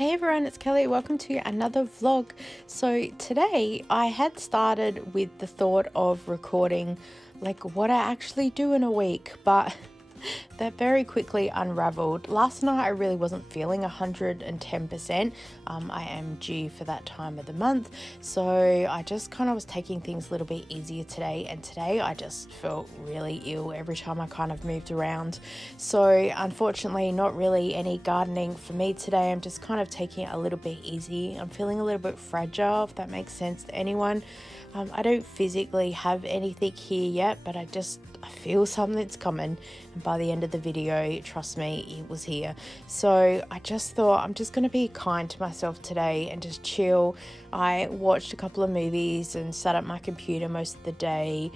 Hey everyone, it's Kelly. Welcome to another vlog. So today I had started with the thought of recording like what I actually do in a week, but that very quickly unraveled. Last night I really wasn't feeling 110%. I am due for that time of the month, so I just kind of was taking things a little bit easier today, and today I just felt really ill every time I kind of moved around. So unfortunately not really any gardening for me today. I'm just kind of taking it a little bit easy. I'm feeling a little bit fragile, if that makes sense to anyone. I don't physically have anything here yet, but I feel something's coming, and by the end of the video, trust me, it was here. So I just thought I'm just going to be kind to myself today and just chill. I watched a couple of movies and sat at my computer most of the day,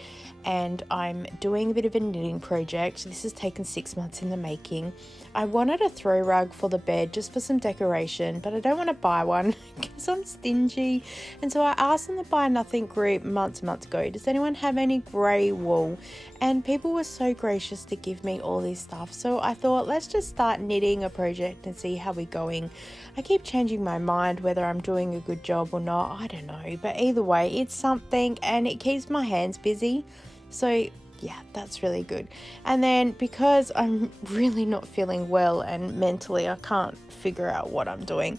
and I'm doing a bit of a knitting project. This has taken 6 months in the making. I wanted a throw rug for the bed just for some decoration, but I don't want to buy one because I'm stingy. And so I asked in the Buy Nothing group months ago, does anyone have any grey wool? And people were so gracious to give me all this stuff. So I thought, let's just start knitting a project and see how we're going. I keep changing my mind whether I'm doing a good job or not. I don't know. But either way, it's something and it keeps my hands busy. So yeah, that's really good. And then because I'm really not feeling well and mentally I can't figure out what I'm doing,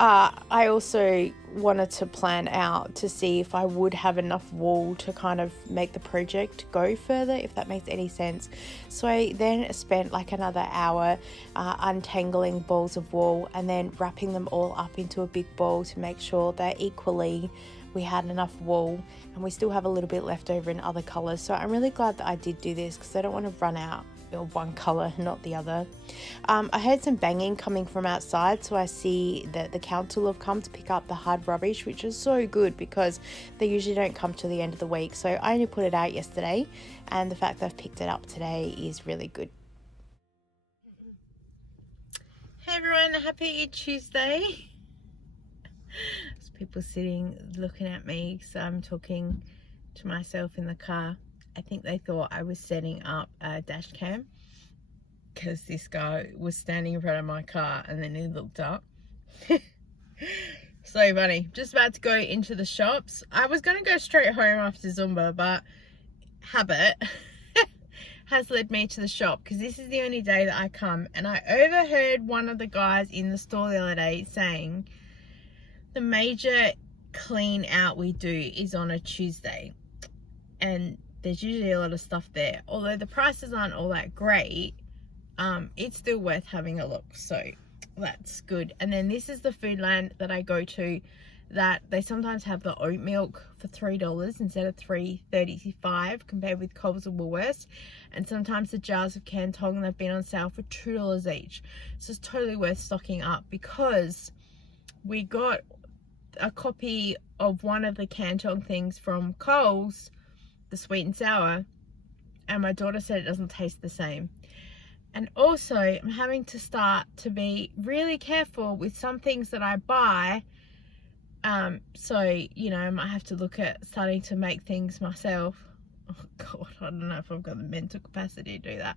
I also wanted to plan out to see if I would have enough wool to kind of make the project go further, if that makes any sense. So I then spent like another hour untangling balls of wool and then wrapping them all up into a big ball to make sure that equally we had enough wool, and we still have a little bit left over in other colours. So I'm really glad that I did do this because I don't want to run out of one colour, not the other. I heard some banging coming from outside, so I see that the council have come to pick up the hard rubbish, which is so good because they usually don't come till the end of the week. So I only put it out yesterday, and the fact that I've picked it up today is really good. Hey everyone, happy Tuesday. People sitting looking at me, so I'm talking to myself in the car. I think they thought I was setting up a dash cam because this guy was standing in front of my car and then he looked up. So funny. Just about to go into the shops. I was going to go straight home after Zumba, but habit has led me to the shop because this is the only day that I come. And I overheard one of the guys in the store the other day saying the major clean out we do is on a Tuesday, and there's usually a lot of stuff there. Although the prices aren't all that great, it's still worth having a look, so that's good. And then this is the Foodland that I go to, that they sometimes have the oat milk for $3 instead of $3.35 compared with Coles and Woolworths, and sometimes the jars of Canton, they've been on sale for $2 each. So it's totally worth stocking up because we got a copy of one of the Canton things from Coles, the sweet and sour, and my daughter said it doesn't taste the same. And also I'm having to start to be really careful with some things that I buy, so you know, I might have to look at starting to make things myself. Oh god, I don't know if I've got the mental capacity to do that.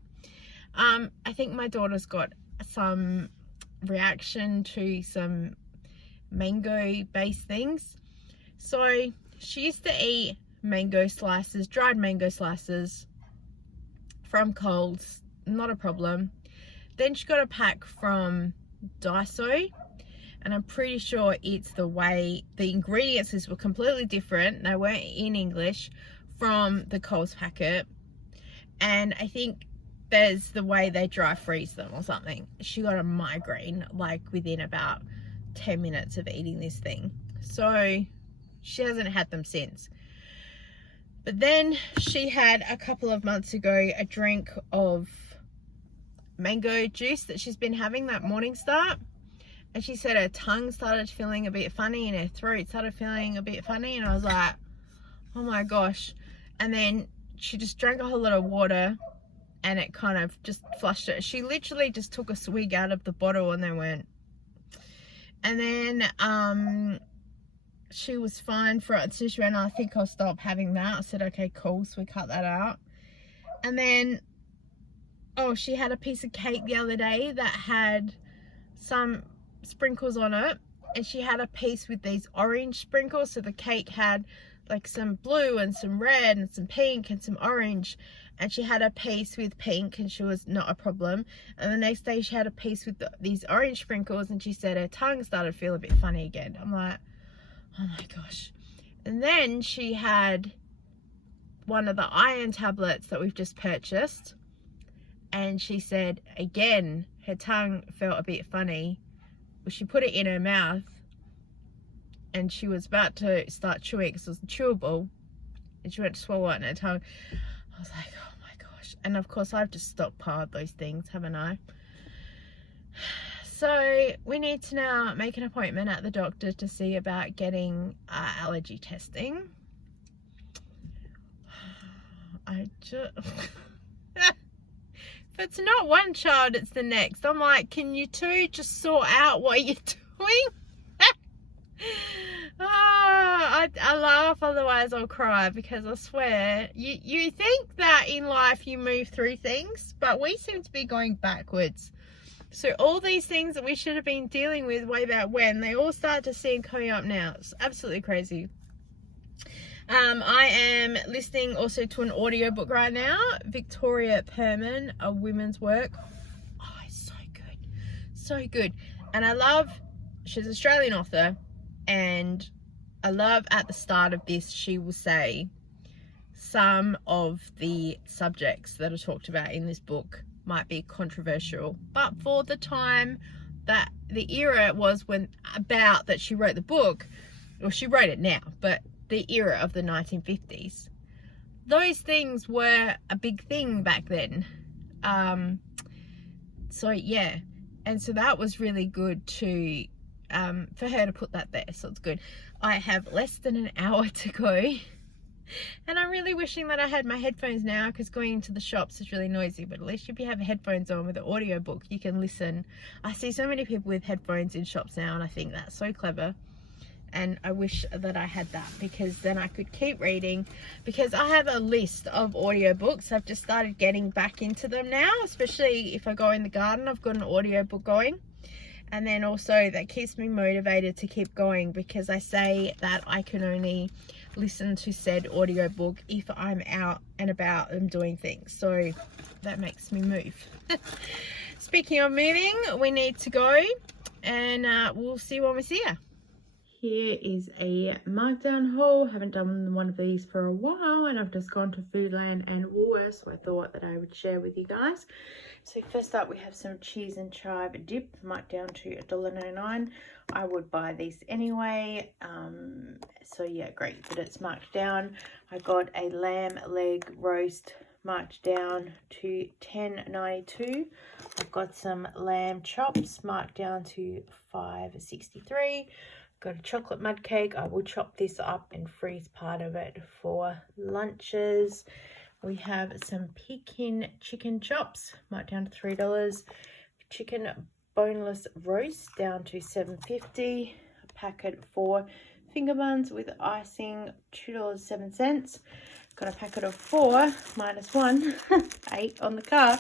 I think my daughter's got some reaction to some mango based things, so she used to eat mango slices, dried mango slices from Coles, not a problem. Then she got a pack from Daiso, and I'm pretty sure it's the way the ingredients were completely different, they weren't in English, from the Coles packet, and I think there's the way they dry freeze them or something. She got a migraine like within about 10 minutes of eating this thing, so she hasn't had them since. But then she had a couple of months ago a drink of mango juice that she's been having, that morning start, and she said her tongue started feeling a bit funny and her throat started feeling a bit funny, and I was like, oh my gosh. And then she just drank a whole lot of water and it kind of just flushed it. She literally just took a swig out of the bottle and then went. And then she was fine for it. So she went, I think I'll stop having that. I said, okay, cool. So we cut that out. And then, oh, she had a piece of cake the other day that had some sprinkles on it, and she had a piece with these orange sprinkles. So the cake had like some blue and some red and some pink and some orange, and she had a piece with pink and she was not a problem. And the next day she had a piece with these orange sprinkles, and she said her tongue started to feel a bit funny again. I'm like, oh my gosh. And then she had one of the iron tablets that we've just purchased, and she said again her tongue felt a bit funny. Well, she put it in her mouth and she was about to start chewing because it was chewable, and she went to swallow it in her tongue. I was like, oh my gosh. And of course I've just stockpiled those things, haven't I? So we need to now make an appointment at the doctor to see about getting allergy testing. I just if it's not one child, it's the next. I'm like, can you two just sort out what you're doing? I laugh, otherwise I'll cry, because I swear you think that in life you move through things, but we seem to be going backwards. So all these things that we should have been dealing with way back when, they all start to seem coming up now. It's absolutely crazy. I am listening also to an audiobook right now, Victoria Perman, A Women's Work. Oh, it's so good. So good. And I love, she's an Australian author, and I love at the start of this, she will say some of the subjects that are talked about in this book might be controversial, but for the time that the era was when about that she wrote the book, well, she wrote it now, but the era of the 1950s, those things were a big thing back then. So yeah, and so that was really good to for her to put that there, so it's good. I have less than an hour to go, and I'm really wishing that I had my headphones now, because going into the shops is really noisy, but at least if you have headphones on with an audiobook, you can listen. I see so many people with headphones in shops now, and I think that's so clever. And I wish that I had that, because then I could keep reading, because I have a list of audiobooks. I've just started getting back into them now, especially if I go in the garden. I've got an audiobook going, and then also that keeps me motivated to keep going, because I say that I can only listen to said audiobook if I'm out and about and doing things, so that makes me move. Speaking of moving, we need to go, and we'll see you when we see you. Here is a Markdown haul. Haven't done one of these for a while, and I've just gone to Foodland and Woolworths, so I thought that I would share with you guys. So first up, we have some cheese and chive dip, marked down to $1.99. I would buy these anyway, so yeah, great that it's marked down. I got a lamb leg roast marked down to $10.92. I've got some lamb chops marked down to $5.63. Got a chocolate mud cake. I will chop this up and freeze part of it for lunches. We have some Pekin chicken chops marked down to $3. Chicken boneless roast down to $7.50. A packet for finger buns with icing, $2.07. Got a packet of 4 minus 1 8 on the car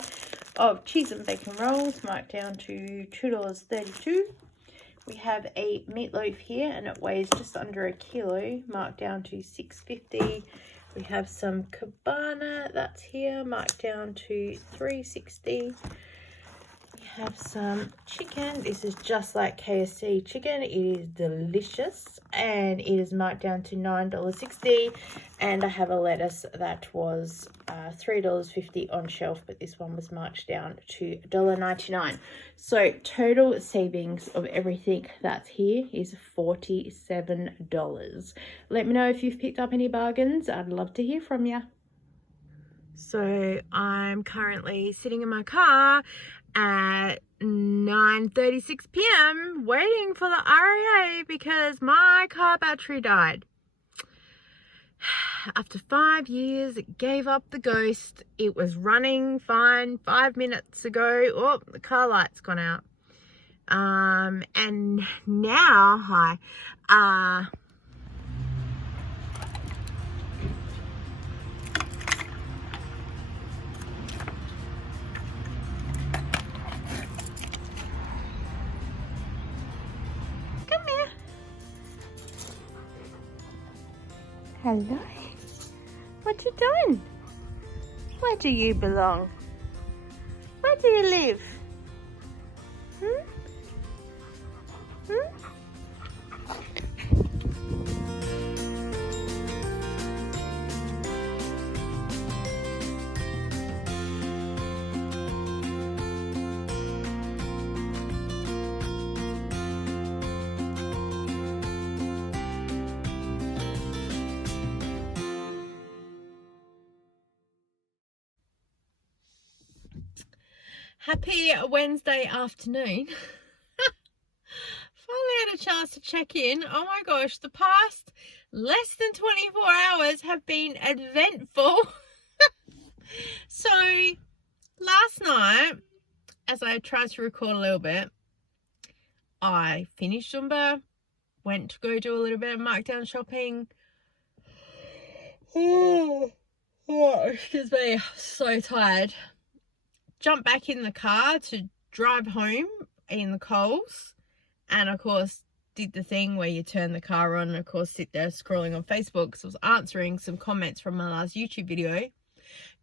of cheese and bacon rolls marked down to $2.32. We have a meatloaf here, and it weighs just under a kilo, marked down to $6.50. We have some cabana, that's here, marked down to $3.60. We have some chicken. This is just like KFC chicken. It is delicious, and it is marked down to $9.60. And I have a lettuce that was $3.50 on shelf, but this one was marked down to $1.99. So total savings of everything that's here is $47. Let me know if you've picked up any bargains. I'd love to hear from you. So I'm currently sitting in my car at 9:36 p.m. waiting for the REA because my car battery died. After 5 years, it gave up the ghost. It was running fine 5 minutes ago. Oh, the car light's gone out. And now, Hello. What you doing? Where do you belong? Where do you live? Happy Wednesday afternoon. Finally had a chance to check in. Oh my gosh, the past less than 24 hours have been eventful. So last night, as I tried to record a little bit, I finished Zumba, went to go do a little bit of markdown shopping. Oh, excuse me, so tired. Jumped back in the car to drive home in the Coles, and of course did the thing where you turn the car on and of course sit there scrolling on Facebook because I was answering some comments from my last YouTube video.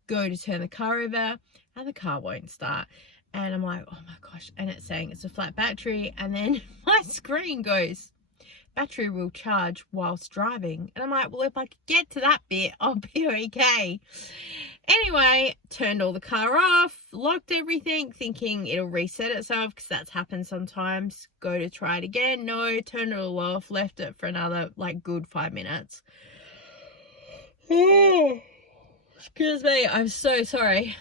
Go to turn the car over and the car won't start, and I'm like, oh my gosh, and it's saying it's a flat battery, and then my screen goes, battery will charge whilst driving, and I'm like, well, if I could get to that bit I'll be okay. Anyway, turned all the car off, locked everything, thinking it'll reset itself because that's happened sometimes. Go to try it again. No, turned it all off, left it for another like good 5 minutes. Excuse me, I'm so sorry.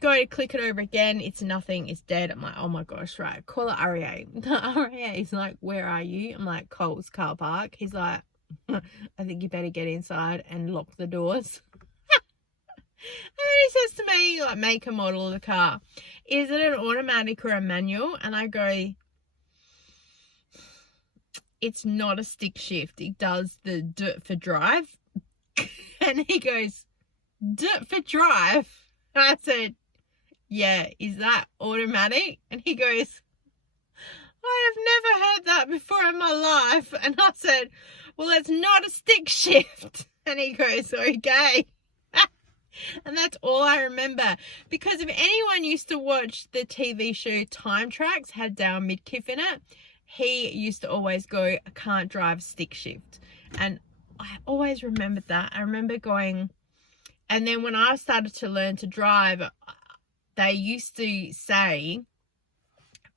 Go to click it over again, it's nothing, it's dead. I'm like, oh my gosh, right, call it REA. The REA is like, where are you? I'm like, Coles car park. He's like, I think you better get inside and lock the doors. And then he says to me, like, make a model of the car. Is it an automatic or a manual? And I go, it's not a stick shift. It does the dirt for drive. And he goes, dirt for drive? And I said, yeah, is that automatic? And he goes, I have never heard that before in my life. And I said, well, it's not a stick shift. And he goes, okay. And that's all I remember, because if anyone used to watch the TV show Time Tracks, had Dale Midkiff in it, he used to always go, I can't drive stick shift. And I always remembered that. I remember going, and then when I started to learn to drive, they used to say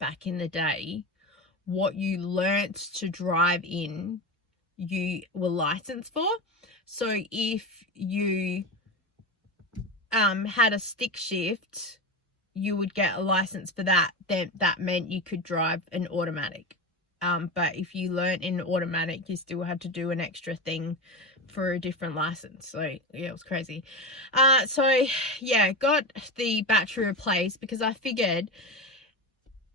back in the day, what you learnt to drive in, you were licensed for. So if you had a stick shift, you would get a license for that. Then that meant you could drive an automatic. But if you learnt in automatic, you still had to do an extra thing for a different license. So yeah, it was crazy. So yeah, got the battery replaced because I figured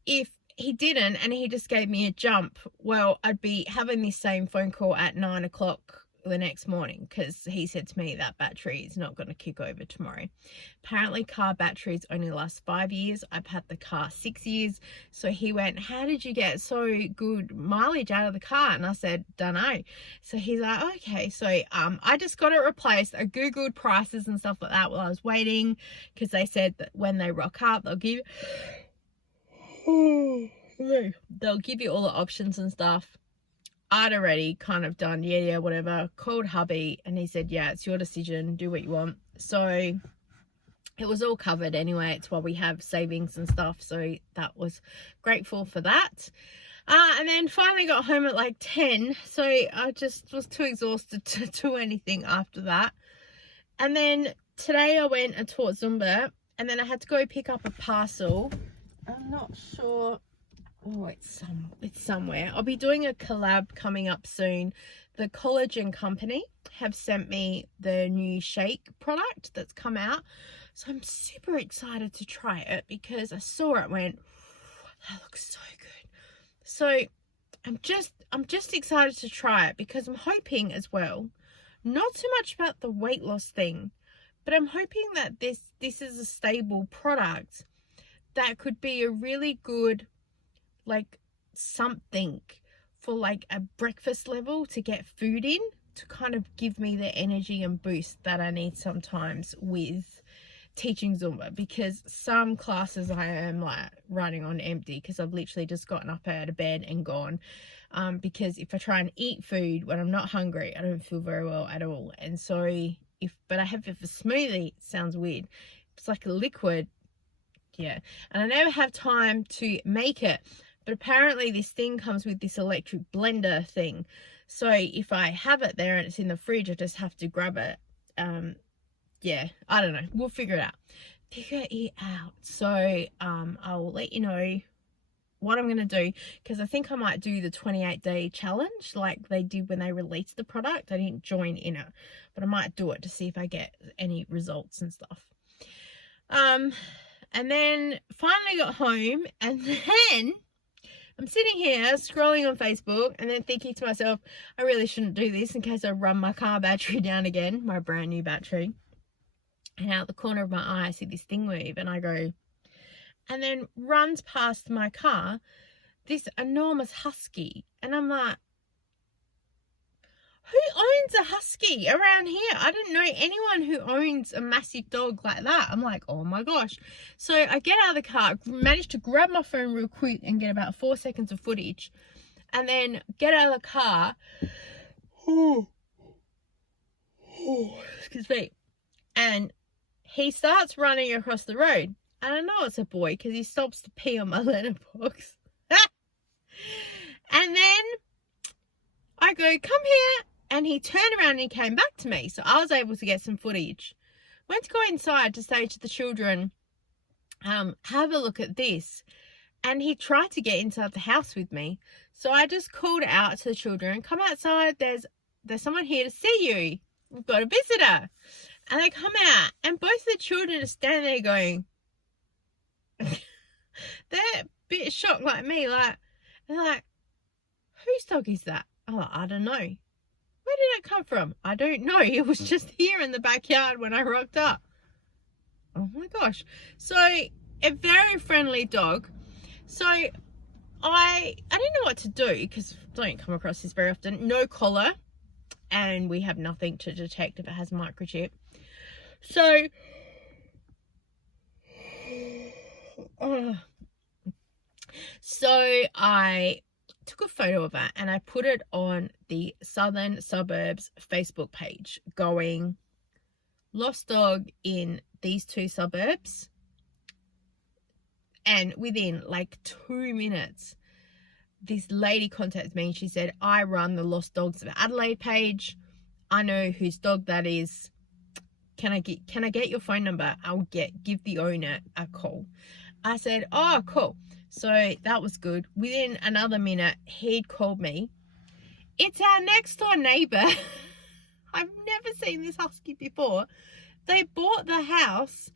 if he didn't and he just gave me a jump, well, I'd be having this same phone call at 9 o'clock the next morning, because he said to me that battery is not going to kick over tomorrow. Apparently car batteries only last 5 years. I've had the car 6 years. So he went, how did you get so good mileage out of the car? And I said, don't know. So he's like, okay. So I just got it replaced. I googled prices and stuff like that while I was waiting, because they said that when they rock up, they'll give you all the options and stuff. I'd already kind of done, yeah, whatever, called hubby, and he said, yeah, it's your decision, do what you want. So it was all covered anyway. It's why we have savings and stuff, so that was grateful for that. And then finally got home at like 10, so I just was too exhausted to do anything after that. And then today I went and taught Zumba, and then I had to go pick up a parcel. I'm not sure. Oh, it's somewhere. I'll be doing a collab coming up soon. The Collagen Company have sent me the new shake product that's come out. So I'm super excited to try it, because I saw it and went, that looks so good. So I'm just excited to try it, because I'm hoping as well, not so much about the weight loss thing, but I'm hoping that this is a stable product that could be a really good, like, something for like a breakfast level to get food in to kind of give me the energy and boost that I need sometimes with teaching Zumba, because some classes I am like running on empty because I've literally just gotten up out of bed and gone. Because if I try and eat food when I'm not hungry, I don't feel very well at all. And so but I have it for smoothie, it sounds weird. It's like a liquid. Yeah. And I never have time to make it. But apparently this thing comes with this electric blender thing. So if I have it there and it's in the fridge, I just have to grab it. Yeah, I don't know. We'll figure it out. So I'll let you know what I'm going to do, because I think I might do the 28-day challenge like they did when they released the product. I didn't join in it, but I might do it to see if I get any results and stuff. And then finally got home, and then I'm sitting here scrolling on Facebook and then thinking to myself, I really shouldn't do this in case I run my car battery down again, my brand new battery. And out the corner of my eye, I see this thing move, and I go, and then runs past my car this enormous husky. And I'm like, who owns a husky around here? I didn't know anyone who owns a massive dog like that. I'm like, oh my gosh. So I get out of the car, managed to grab my phone real quick and get about 4 seconds of footage, and then get out of the car. Excuse me. And he starts running across the road. And I know it's a boy because he stops to pee on my letterbox. And then I go, come here. And he turned around and he came back to me. So I was able to get some footage. Went to go inside to say to the children, have a look at this. And he tried to get inside the house with me. So I just called out to the children, come outside. There's someone here to see you. We've got a visitor. And they come out, and both the children are standing there going, they're a bit shocked like me, they're like, whose dog is that? I'm like, I don't know. Where did it come from? I don't know. It was just here in the backyard when I rocked up. Oh my gosh. So a very friendly dog. So I didn't know what to do because I don't come across this very often. No collar, and we have nothing to detect if it has a microchip. So I took a photo of it and I put it on the Southern Suburbs Facebook page going, lost dog in these two suburbs. And within like 2 minutes, this lady contacted me and she said, I run the Lost Dogs of Adelaide page. I know whose dog that is. Can I get your phone number? I'll give the owner a call. I said, oh, cool. So that was good. Within another minute, he'd called me. It's our next door neighbor. I've never seen this husky before. They bought the house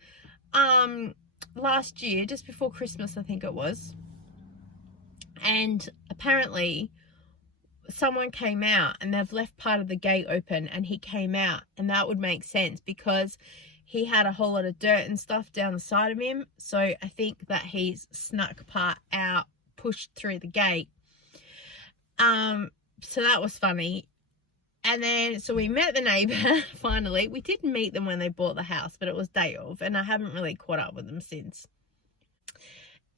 last year, just before Christmas, I think it was. And apparently someone came out and they've left part of the gate open, and he came out, and that would make sense because he had a whole lot of dirt and stuff down the side of him. So I think that he's snuck part out, pushed through the gate. So that was funny. And then, so we met the neighbour, finally. We did meet them when they bought the house, but it was day of, and I haven't really caught up with them since.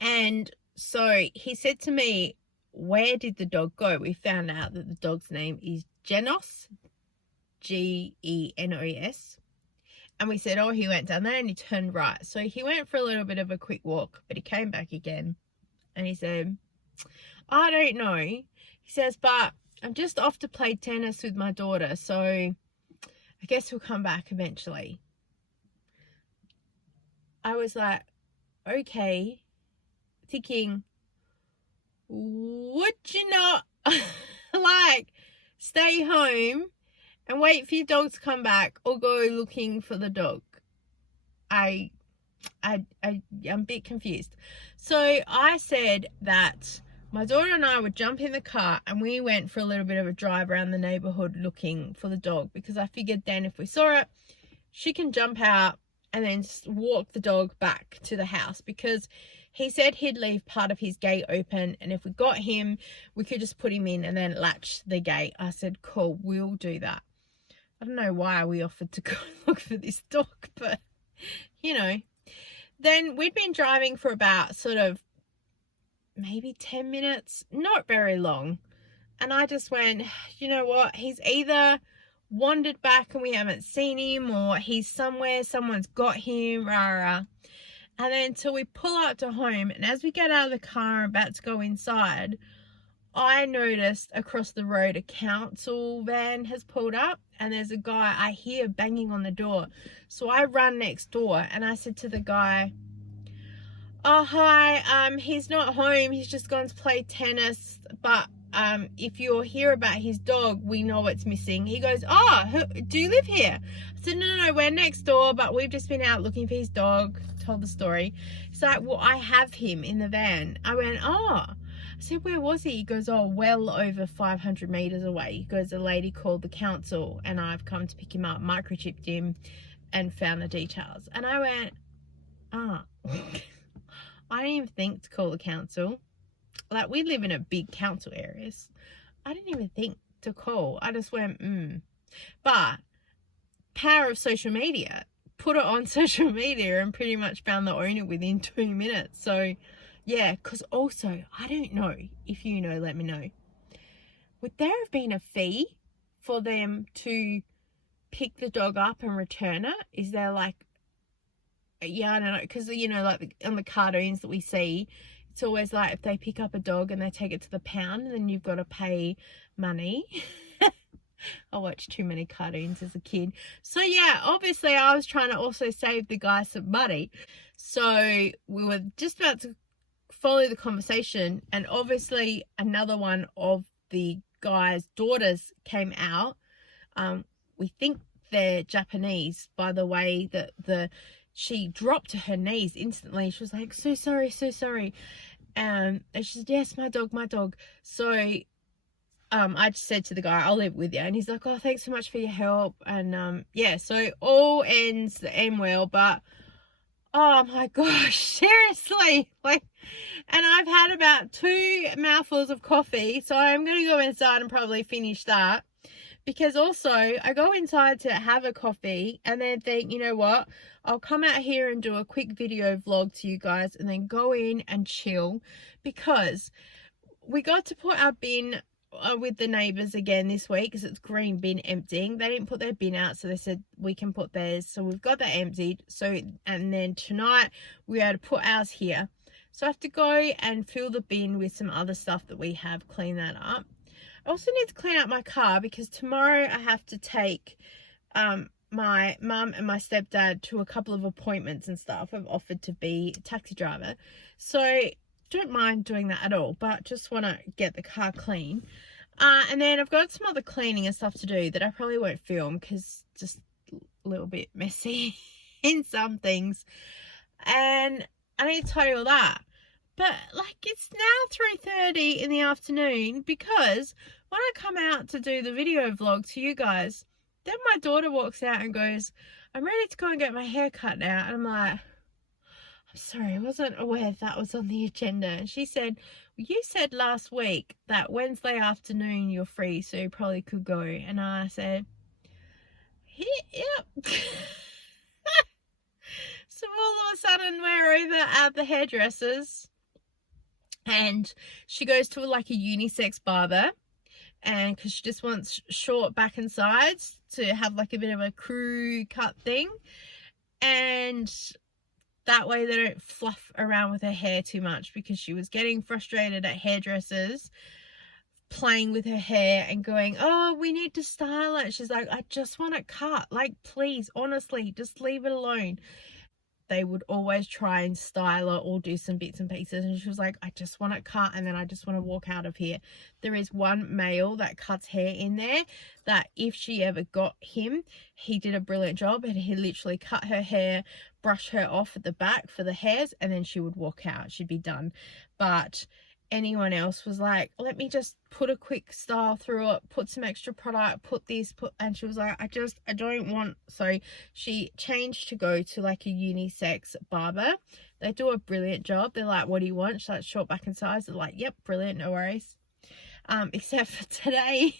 And so he said to me, where did the dog go? We found out that the dog's name is Genos, Genos. And we said, oh, he went down there and he turned right. So he went for a little bit of a quick walk, but he came back again. And he said, I don't know. He says, but I'm just off to play tennis with my daughter. So I guess we'll come back eventually. I was like, okay, thinking, would you not like stay home and wait for your dog to come back, or go looking for the dog? I'm a bit confused. So I said that my daughter and I would jump in the car and we went for a little bit of a drive around the neighborhood looking for the dog, because I figured then if we saw it, she can jump out and then walk the dog back to the house, because he said he'd leave part of his gate open, and if we got him, we could just put him in and then latch the gate. I said, cool, we'll do that. I don't know why we offered to go look for this dog, but you know. Then we'd been driving for about sort of maybe 10 minutes, not very long. And I just went, you know what? He's either wandered back and we haven't seen him, or he's somewhere, someone's got him, rah, rah. And then until we pull out to home, and as we get out of the car and about to go inside, I noticed across the road a council van has pulled up, and there's a guy I hear banging on the door. So I run next door and I said to the guy, oh, hi, he's not home, he's just gone to play tennis, but if you'll hear about his dog, we know it's missing. He goes, oh, do you live here? I said, no, we're next door, but we've just been out looking for his dog. Told the story. He's like, well, I have him in the van. I went, oh. I said, where was he? He goes, oh, well over 500 meters away. He goes, a lady called the council and I've come to pick him up, microchipped him and found the details. And I went, oh. I didn't even think to call the council. Like, we live in a big council areas. I didn't even think to call. I just went, But power of social media. Put it on social media and pretty much found the owner within 2 minutes. So, yeah, because also, I don't know. If you know, let me know. Would there have been a fee for them to pick the dog up and return it? Is there like, yeah, I don't know. Because, you know, like on the cartoons that we see, it's always like if they pick up a dog and they take it to the pound, then you've got to pay money. I watched too many cartoons as a kid. So yeah, obviously I was trying to also save the guy some money. So we were just about to follow the conversation, and obviously another one of the guy's daughters came out. We think they're Japanese by the way that she dropped to her knees instantly. She was like, so sorry. And she said, yes, my dog. So I just said to the guy, I'll live with you. And he's like, oh, thanks so much for your help. And yeah, so all ends well, but oh my gosh, seriously. Like, and I've had about 2 mouthfuls of coffee, so I'm going to go inside and probably finish that. Because also, I go inside to have a coffee and then think, you know what, I'll come out here and do a quick video vlog to you guys and then go in and chill. Because we got to put our bin with the neighbours again this week because it's green bin emptying. They didn't put their bin out, so they said we can put theirs. So we've got that emptied. So, and then tonight we had to put ours here. So I have to go and fill the bin with some other stuff that we have, clean that up. I also need to clean out my car because tomorrow I have to take my mum and my stepdad to a couple of appointments and stuff. I've offered to be a taxi driver. So don't mind doing that at all, but just want to get the car clean. And then I've got some other cleaning and stuff to do that I probably won't film because just a little bit messy in some things. And I need to tell you all that. But like, it's now 3:30 in the afternoon because when I come out to do the video vlog to you guys, then my daughter walks out and goes, I'm ready to go and get my hair cut now. And I'm like, I'm sorry, I wasn't aware that was on the agenda. And she said, well, you said last week that Wednesday afternoon you're free, so you probably could go. And I said, yep. So all of a sudden we're over at the hairdressers. And she goes to like a unisex barber, and because she just wants short back and sides to have like a bit of a crew cut thing, and that way they don't fluff around with her hair too much, because she was getting frustrated at hairdressers playing with her hair and going, oh, we need to style it. She's like, I just want it cut, like, please, honestly, just leave it alone. They would always try and style it or do some bits and pieces, and she was like, I just want it cut and then I just want to walk out of here. There is one male that cuts hair in there that if she ever got him, he did a brilliant job, and he literally cut her hair, brushed her off at the back for the hairs, and then she would walk out, she'd be done. But anyone else was like, let me just put a quick style through it, put some extra product, put this, and she was like, I don't want. So she changed to go to like a unisex barber. They do a brilliant job. They're like, what do you want? She's like, short back and sides. They're like, yep, brilliant, no worries. Except for today,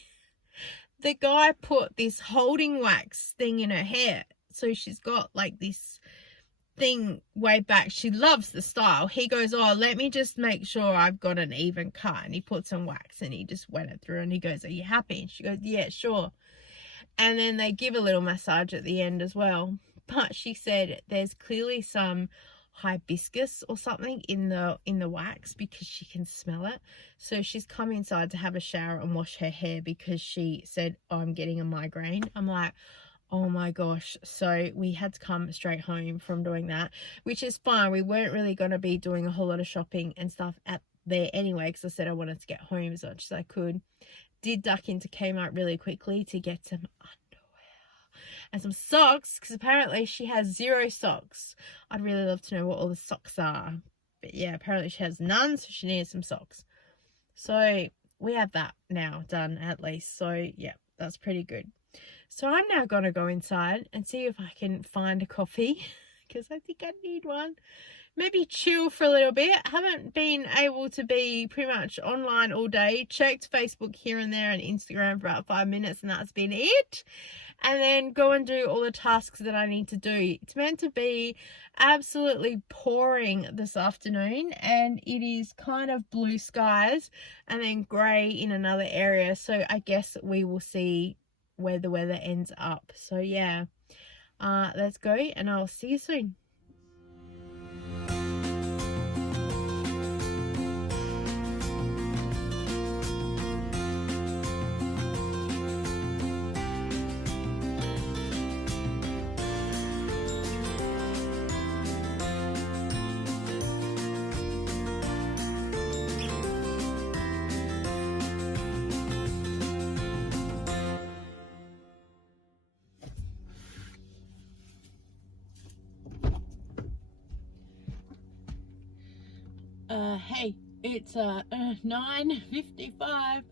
the guy put this holding wax thing in her hair. So she's got like this thing way back. She loves the style. He goes, oh, let me just make sure I've got an even cut. And he put some wax and he just went it through and he goes, are you happy? And she goes, yeah, sure. And then they give a little massage at the end as well. But she said there's clearly some hibiscus or something in the wax because she can smell it. So she's come inside to have a shower and wash her hair because she said, oh, I'm getting a migraine. I'm like, oh my gosh. So we had to come straight home from doing that, which is fine. We weren't really going to be doing a whole lot of shopping and stuff at there anyway, because I said I wanted to get home as much as I could. Did duck into Kmart really quickly to get some underwear and some socks, because apparently she has 0 socks. I'd really love to know what all the socks are, but yeah, apparently she has none, so she needs some socks. So we have that now done at least. So yeah, that's pretty good. So I'm now going to go inside and see if I can find a coffee, because I think I need one. Maybe chill for a little bit. I haven't been able to be pretty much online all day. Checked Facebook here and there and Instagram for about 5 minutes, and that's been it. And then go and do all the tasks that I need to do. It's meant to be absolutely pouring this afternoon, and it is kind of blue skies and then grey in another area. So I guess we will see where the weather ends up. So yeah, let's go and I'll see you soon. Hey, it's 9:55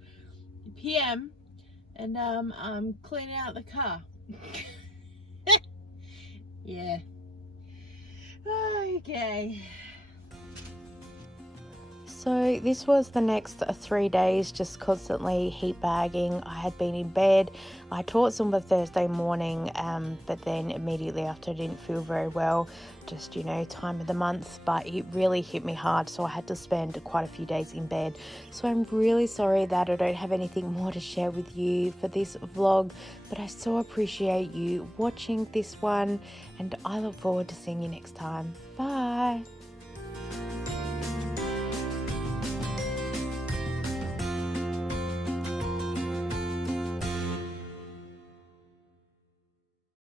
p.m. and I'm cleaning out the car. Yeah. Okay. So this was the next 3 days, just constantly heat bagging. I had been in bed. I taught Zumba Thursday morning, but then immediately after I didn't feel very well, just, you know, time of the month, but it really hit me hard. So I had to spend quite a few days in bed. So I'm really sorry that I don't have anything more to share with you for this vlog, but I so appreciate you watching this one, and I look forward to seeing you next time. Bye.